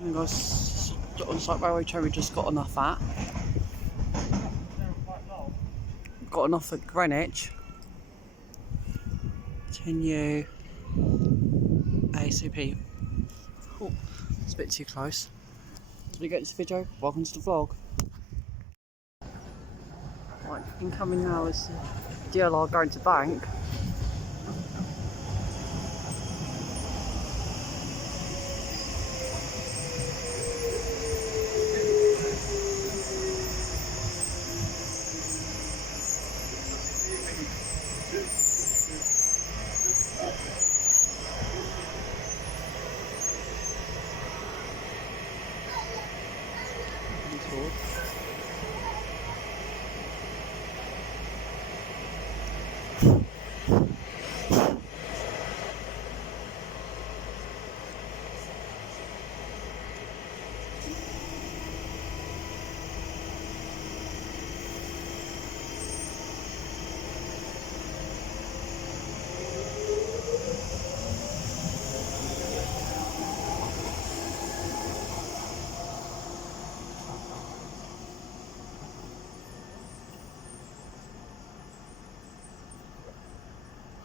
And guys, on site railway train we just got enough at. Got enough at Greenwich. 10U ACP. Oh, it's a bit too close. As we get into the video, welcome to the vlog. Right, incoming now is DLR going to bank.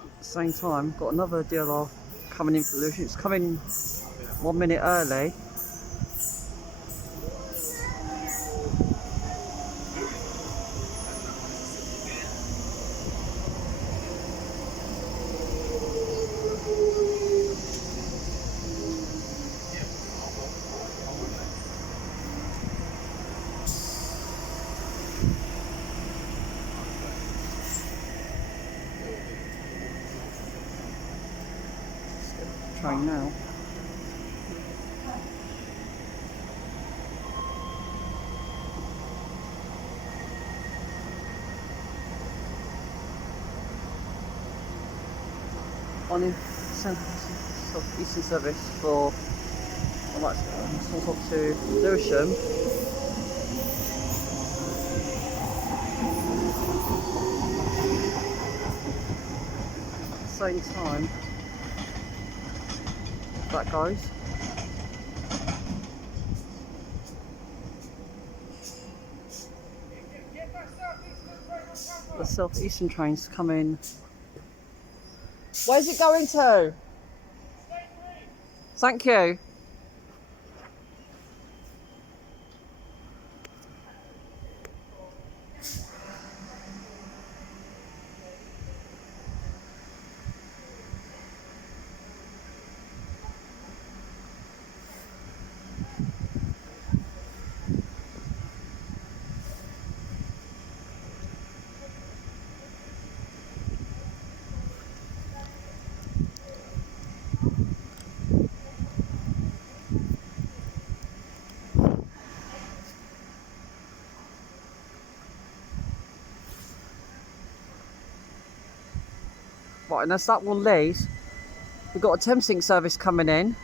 At the same time, got another DLR coming in for Luton. It's coming 1 minute early. Train now. On the Eastern service for sort of to Lewisham. At the same time, that goes. The southeastern trains coming. Where's it going to? Thank you. Right, and as that one leaves, we've got a Thameslink service coming in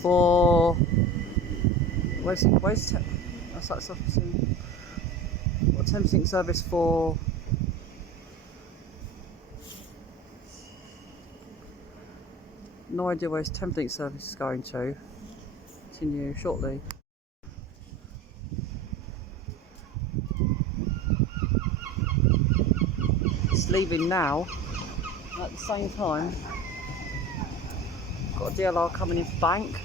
for where's that's that stuff. Got a Thameslink service for no idea where his Thameslink service is going to. Continue shortly. It's leaving now. At the same time, got a DLR coming in for bank.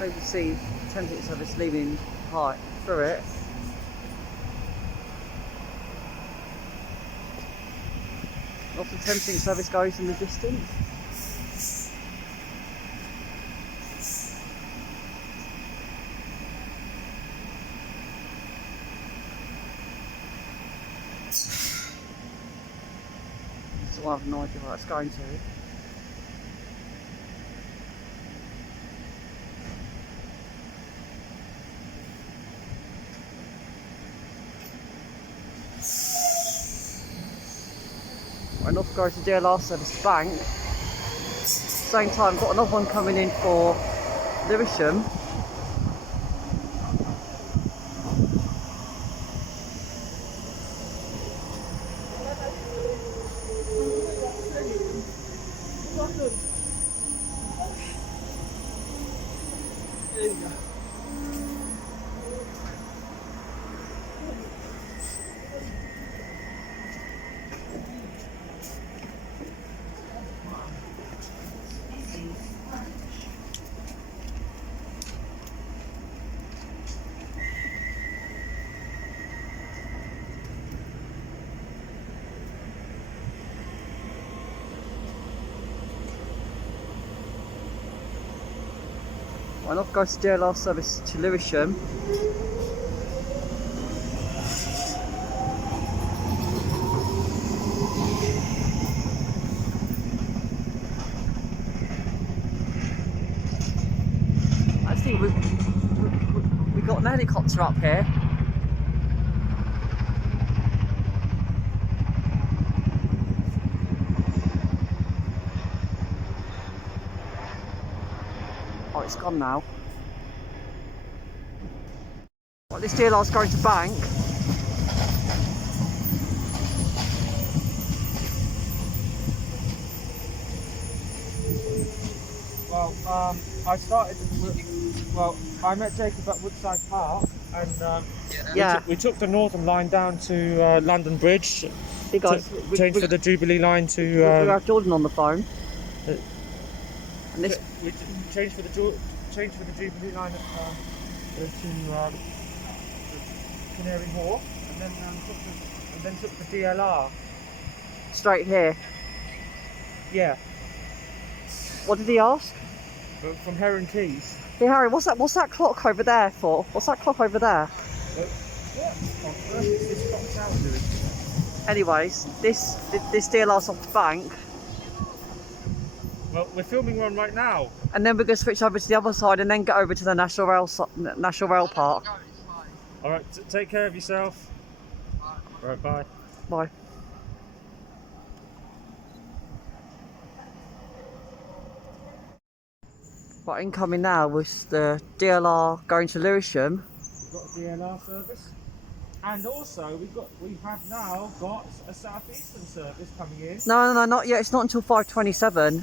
You can see Thameslink service leaving high through it. Off the Thameslink service goes in the distance. So I have no idea where it's going to. And off goes the DLR service to bank. Same time, got another one coming in for Lewisham. Right, off goes the DLR service to Lewisham. Actually, we got an helicopter up here. Oh, it's gone now. Well, this DLR's going to bank. Well, I met Jacob at Woodside Park, and we took the Northern line down to London Bridge. Hey guys, Changed for the Jubilee line to. We have Jordan on the phone. And this. We changed for the Jubilee line to Canary Wharf, and then took the DLR. Straight here. Yeah. What did he ask? From Heron Keys. Hey Harry, what's that clock over there for? What's that clock over there? Anyways, this DLR's off the bank. Well, we're filming one right now. And then we're going to switch over to the other side and then get over to the National Rail Park. Alright, take care of yourself. Alright, bye. Bye. Right, incoming now was the DLR going to Lewisham. We've got a DLR service. And also, we have now got a southeastern service coming in. No, not yet. It's not until 5:27.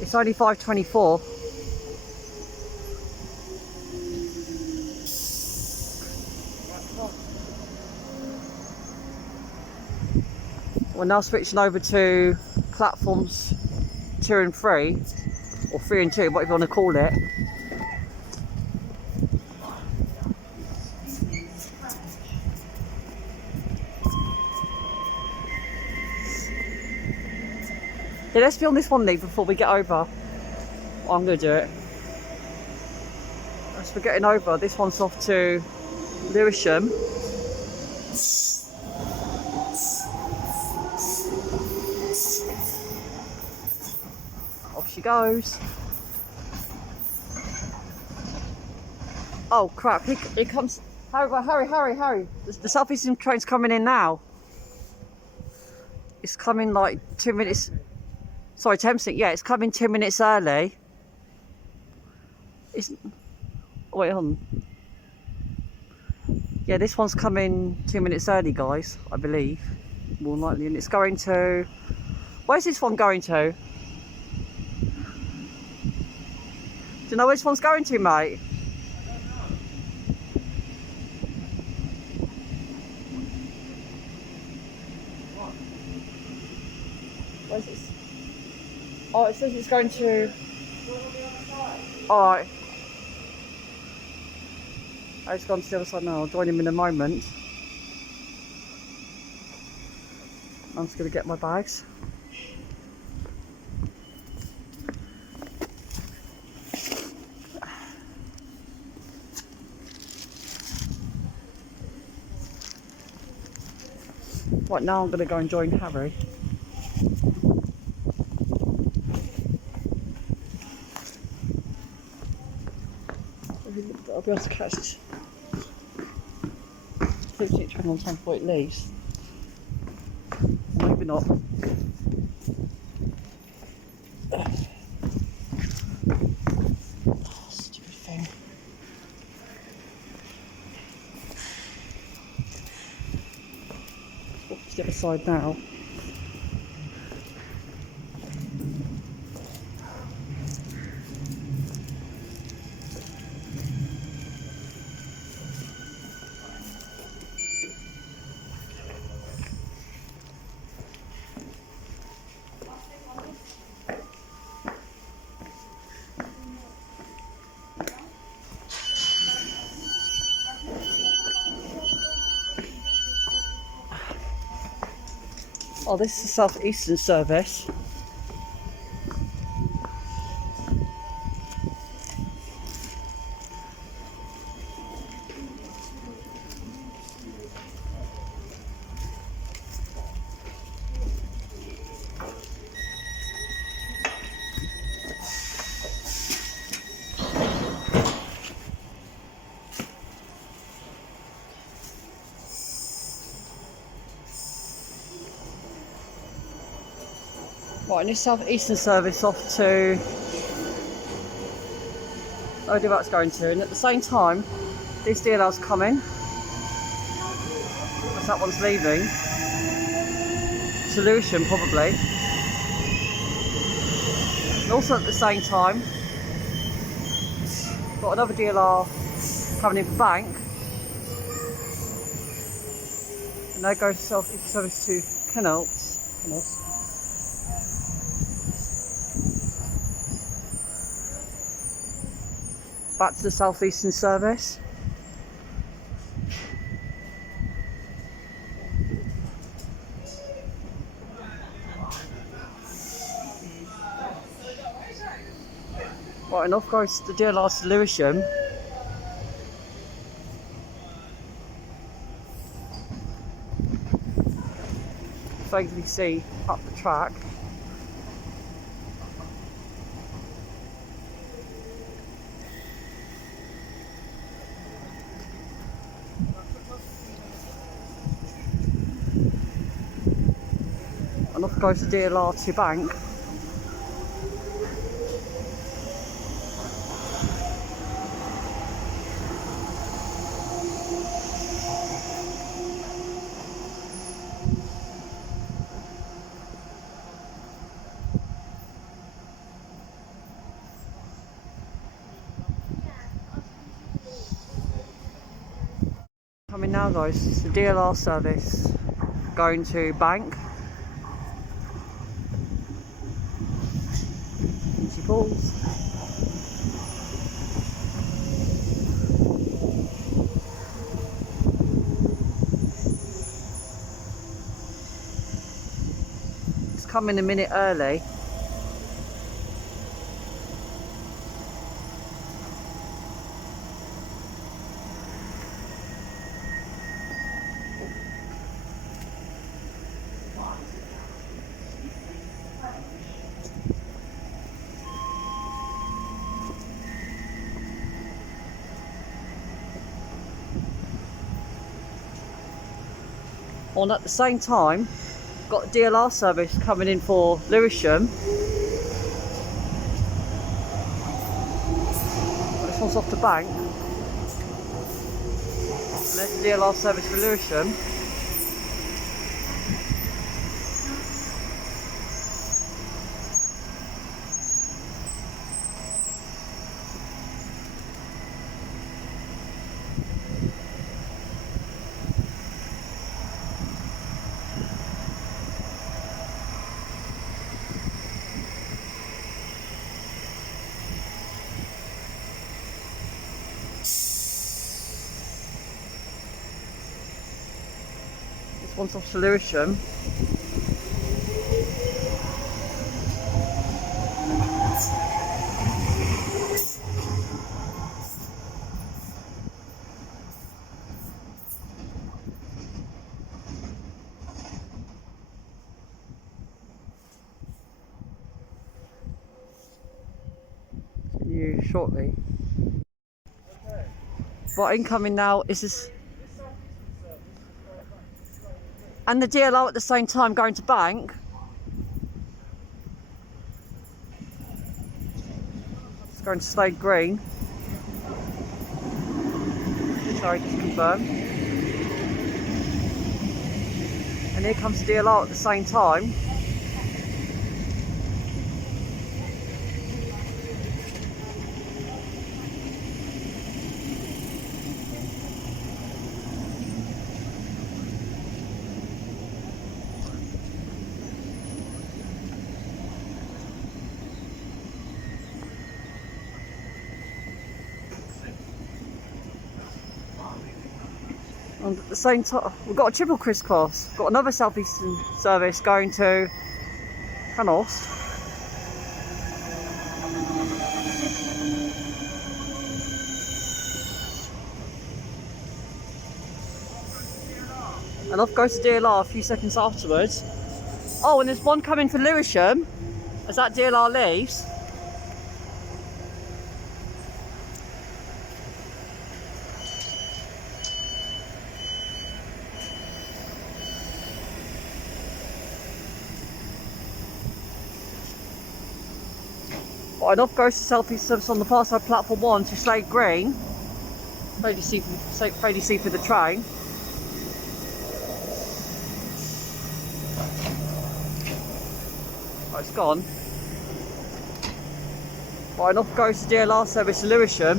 It's only 5:24. We're now switching over to platforms 2 and 3, or 3 and 2, whatever you want to call it. Yeah, let's film this one, Lee, before we get over. Oh, I'm going to do it. As we're getting over, this one's off to Lewisham. Off she goes. Oh crap, here comes... Harry. The southeastern train's coming in now. It's coming like 2 minutes... Sorry, 10 minutes. Yeah, it's coming 2 minutes early. Wait on. Yeah, this one's coming 2 minutes early, guys, I believe. More likely. And it's going to... Where's this one going to? Do you know where this one's going to, mate? Where's this? Oh, it says it's going to... Alright. Oh, it's gone to the other side now. I'll join him in a moment. I'm just going to get my bags. Right, now I'm going to go and join Harry. I'll be able to catch the train on time before it leaves. Maybe not. Oh, stupid thing. Let's walk to the other side now. Oh, this is the southeastern service. Right, and this South Eastern service off to... no idea where it's going to. And at the same time, this DLR's coming. As that one's leaving. Solution, probably. And also at the same time, got another DLR coming in for Bank. And there goes South Eastern service to Kennels. Back to the South Eastern service. Right, and off goes the DLR to Lewisham. Vaguely see up the track. And off goes the DLR to Bank. Coming now guys, it's the DLR service going to Bank. She pulls. It's coming a minute early. And at the same time, got a DLR service coming in for Lewisham. This one's off the Bank. And there's the DLR service for Lewisham. One's off to Lewisham. See you shortly. Right, incoming now is this. And the DLR at the same time going to Bank. It's going to Slade Green. Sorry, just confirm. And here comes the DLR at the same time. And at the same time, we've got a triple crisscross. Got another southeastern service going to Canos. And off goes the DLR a few seconds afterwards. Oh, and there's one coming for Lewisham as that DLR leaves. Right, off goes to South East service on the far side platform 1 to Slade Green. Fairly see for the train. Right, it's gone. Right, and off goes to DLR service to Lewisham.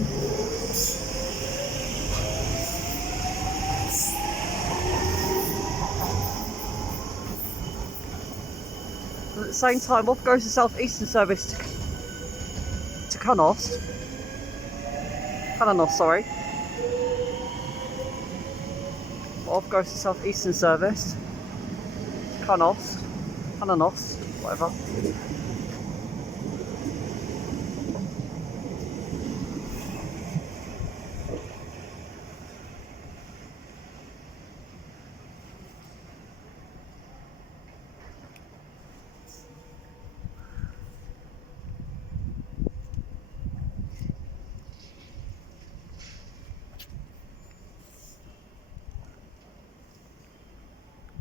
And at the same time, off goes the South Eastern service to Canoss, sorry. Off goes the South Eastern service to Canoss, whatever.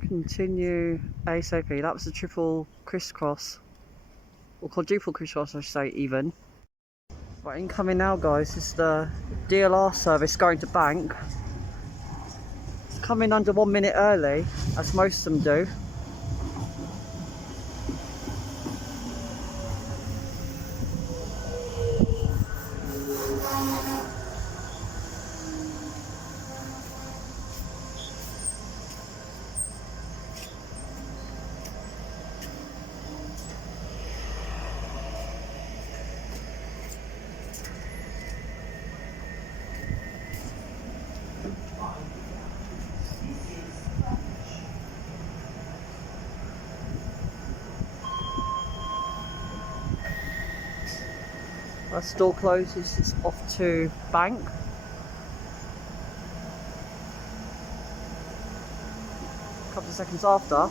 Continue ASAP. That was a triple crisscross, or quadruple crisscross I should say even. Right, incoming now guys, this is the DLR service going to Bank. It's coming under 1 minute early, as most of them do. As the door closes, it's off to Bank. A couple of seconds after.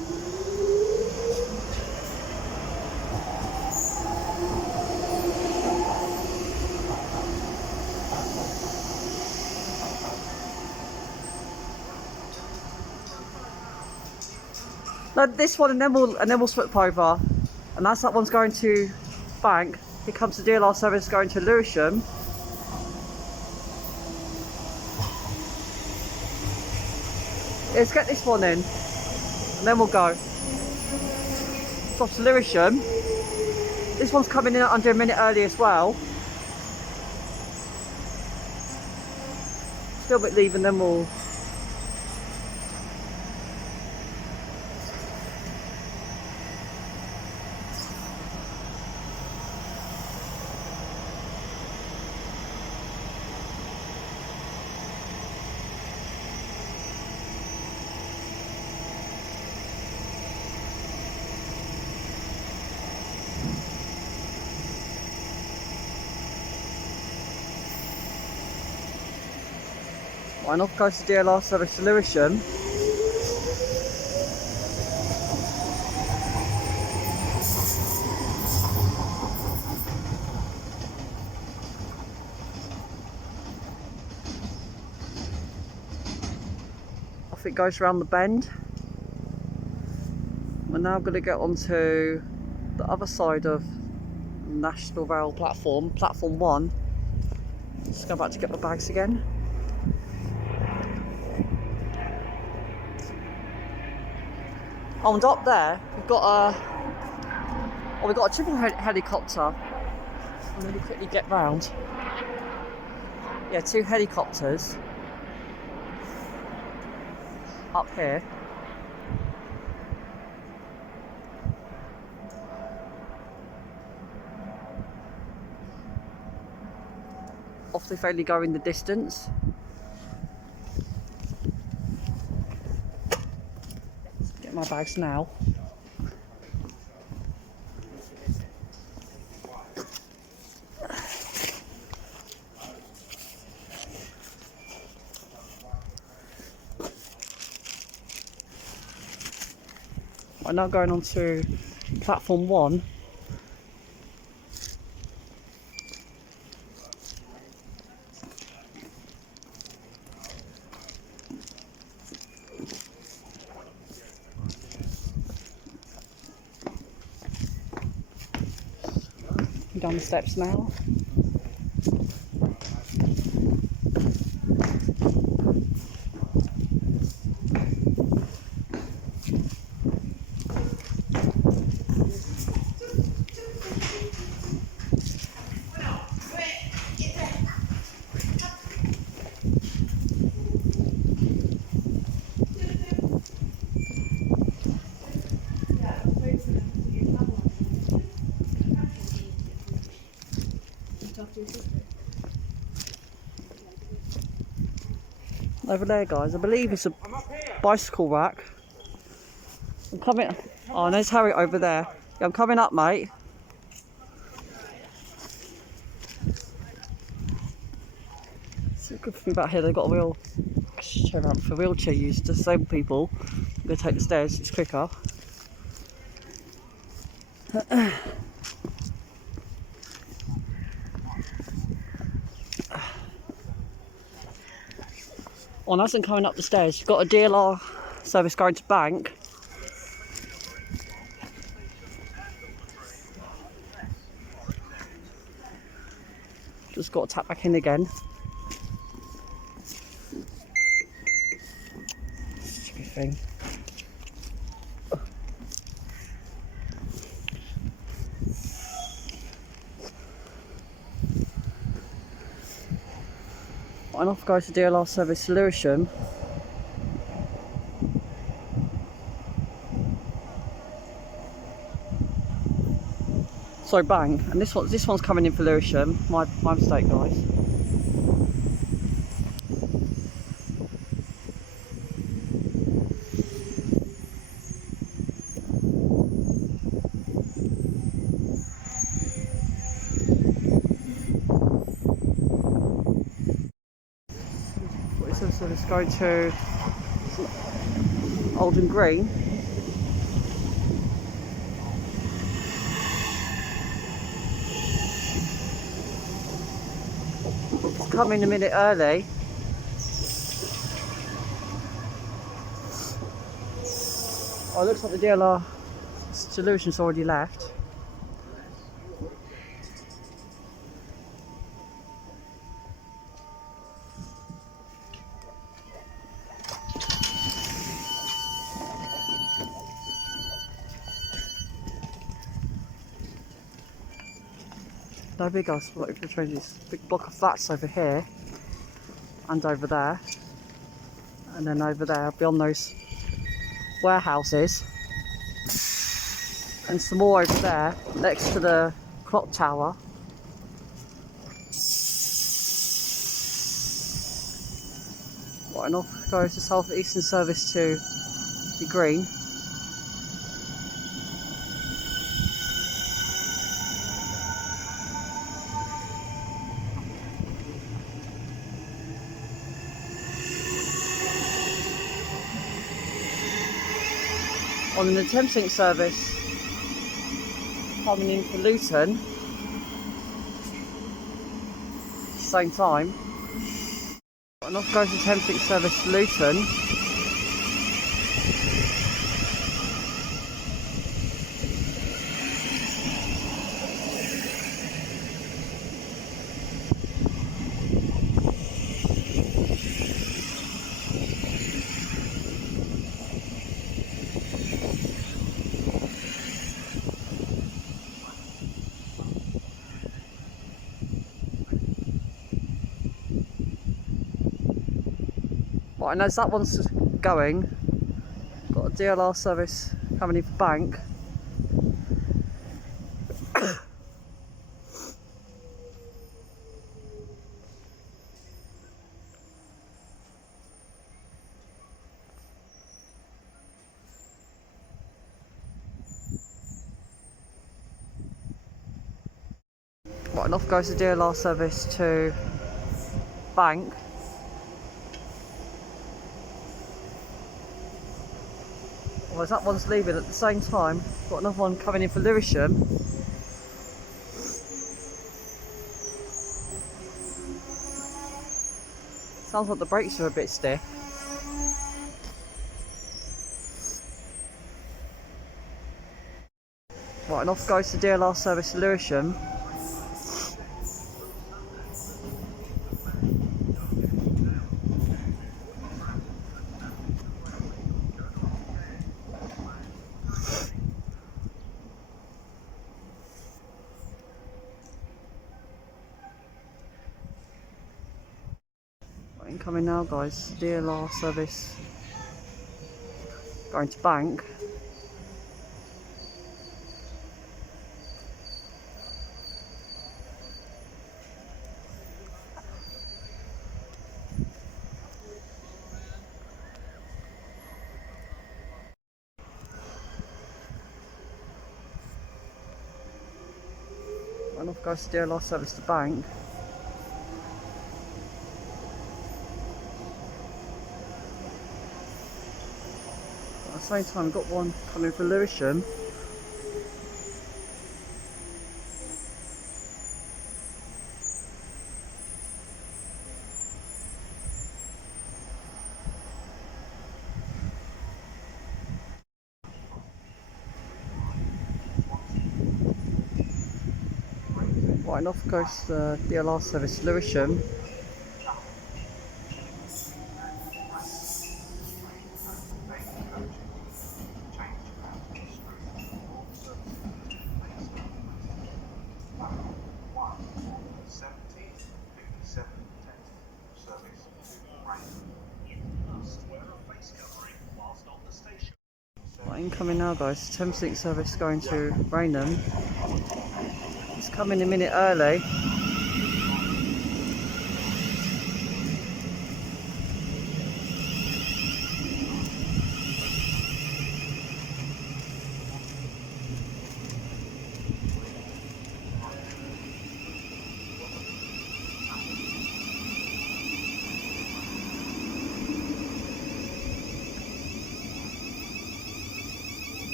No, this one, and then we'll flip over, and as that one's going to Bank, here comes the DLR service going to Lewisham. Let's get this one in, and then we'll go. Stop to Lewisham. This one's coming in under a minute early as well. Still a bit leaving, then we'll. And off goes the DLR service to Lewisham. Off it goes around the bend. We're now going to get onto the other side of National Rail platform, platform 1. Just go back to get my bags again. Oh, and up there we've got a triple helicopter. I'm going to quickly get round. Yeah, 2 helicopters up here. Off they fairly go in the distance. Get my bags now. I'm now going on to platform 1. down the steps now. Over there, guys, I believe it's a bicycle rack. I'm coming. Oh, there's Harry over there. Yeah, I'm coming up, mate. It's a good thing about here, they've got a wheel chair ramp for wheelchair use. Disabled people, I'm going to take the stairs, it's quicker. On us and coming up the stairs, you've got a DLR service going to Bank. Just got to tap back in again. Stupid thing. And off goes the DLR service to Lewisham. Sorry, Bank. And this one's coming in for Lewisham. My mistake, guys. So let's go to Oldham Green. It's coming a minute early. Oh, it looks like the DLR solution's already left. No big ass block for the train. This big block of flats over here and over there, and then over there beyond those warehouses, and some more over there next to the clock tower. Right, and off goes the South Eastern service to the Green. On the Thameslink service coming in for Luton, same time. And off goes the Thameslink service to Luton. Right, and as that one's going, got a DLR service coming in for Bank. Right, and off goes the DLR service to Bank. Well, as that one's leaving at the same time, got another one coming in for Lewisham. Sounds like the brakes are a bit stiff. Right, and off goes the DLR service to Lewisham. Incoming now, guys. DLR service going to bank. And off goes the DLR service to bank. At the same time, we've got one coming for Lewisham. Right, and off goes the DLR service to Lewisham. Right, incoming now, guys. Thameslink service going to Rainham. It's coming a minute early.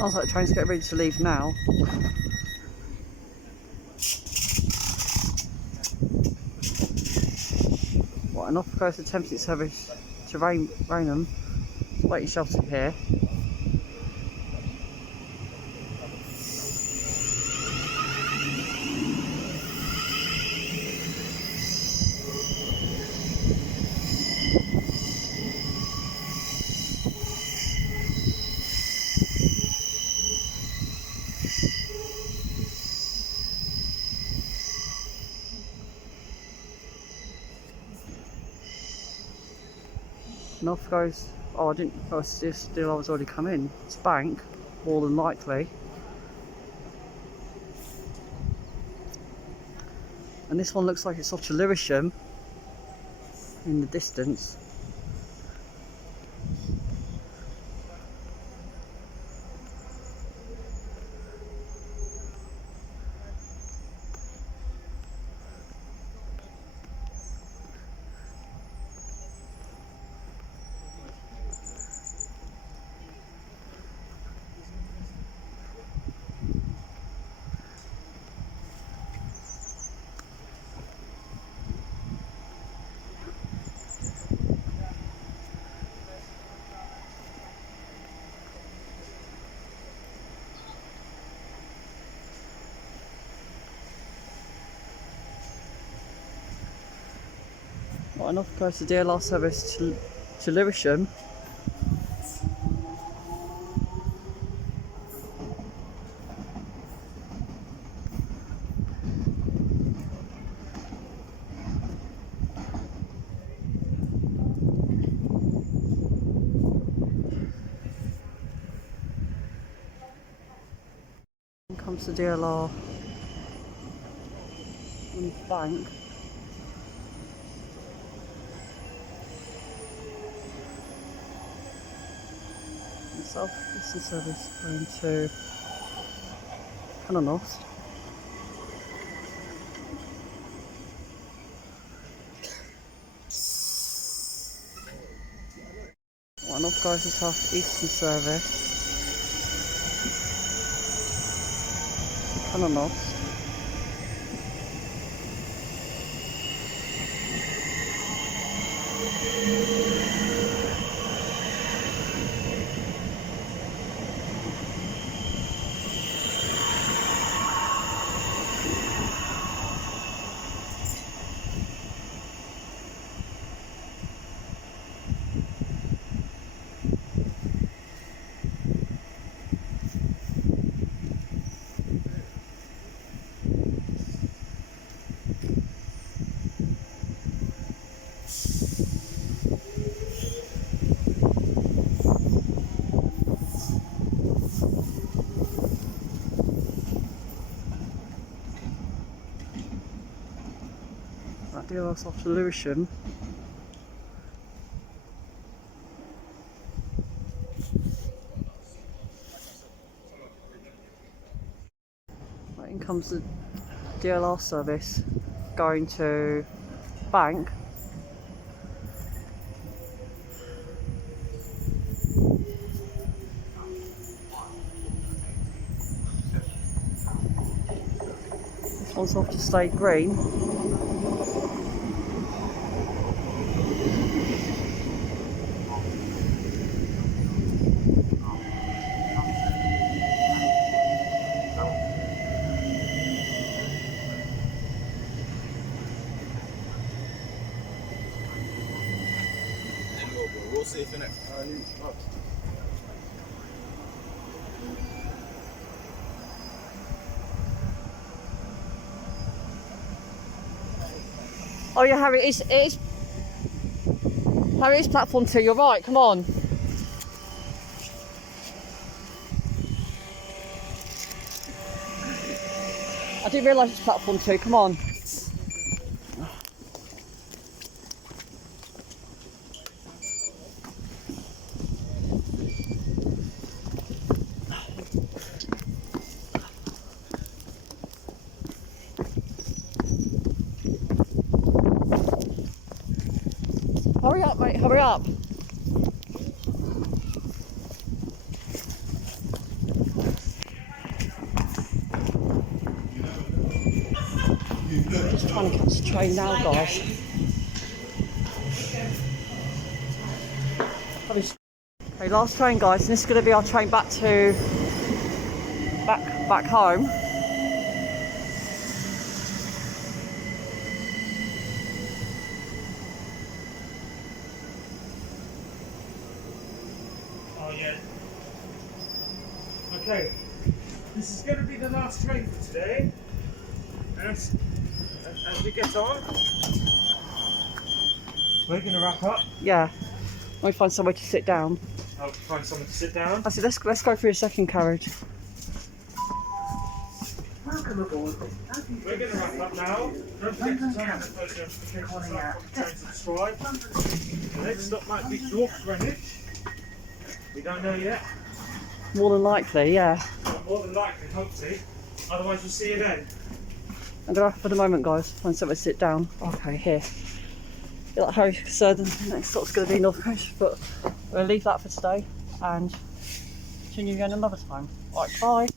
Sounds like the train's getting ready to leave now. Right, and off goes the Thameslink service to Rainham. Waiting shelter here. And off goes, oh I didn't, oh still I was already come in. It's bank, more than likely. And this one looks like it's off to Lewisham in the distance. Right, and off goes the DLR service to Lewisham. And comes the DLR on the bank. South Eastern service going to Cananos. One North guys, the South Eastern service. Kind of lost. That deal us off to Lewisham. Right, in comes the DLR service going to Bank. This one's off to State Green. We'll see if in it. Oh yeah, Harry, it's Harry, it's platform 2, you're right, come on. I didn't realise it's platform 2, come on. Hurry up, mate, hurry up. Just trying to catch the train now, guys. Okay, last train, guys, and this is going to be our train back to back home. Oh yeah. Okay, this is going to be the last train for today. And as we get on, we're going to wrap up. Yeah, let me find somewhere to sit down. I'll find someone to sit down. I said, let's go through the second carriage. Welcome aboard. We're going to wrap up now. Don't forget to turn on the post notifications on the train, subscribe. The next stop might be North Greenwich. We don't know yet. More than likely, yeah. But more than likely, hopefully. Otherwise, we'll see you then. And for the moment, guys, find somewhere to sit down. Okay, here. Like Harry said, the next stop's going to be North Coast, but we'll leave that for today and continue again another time. Alright, bye.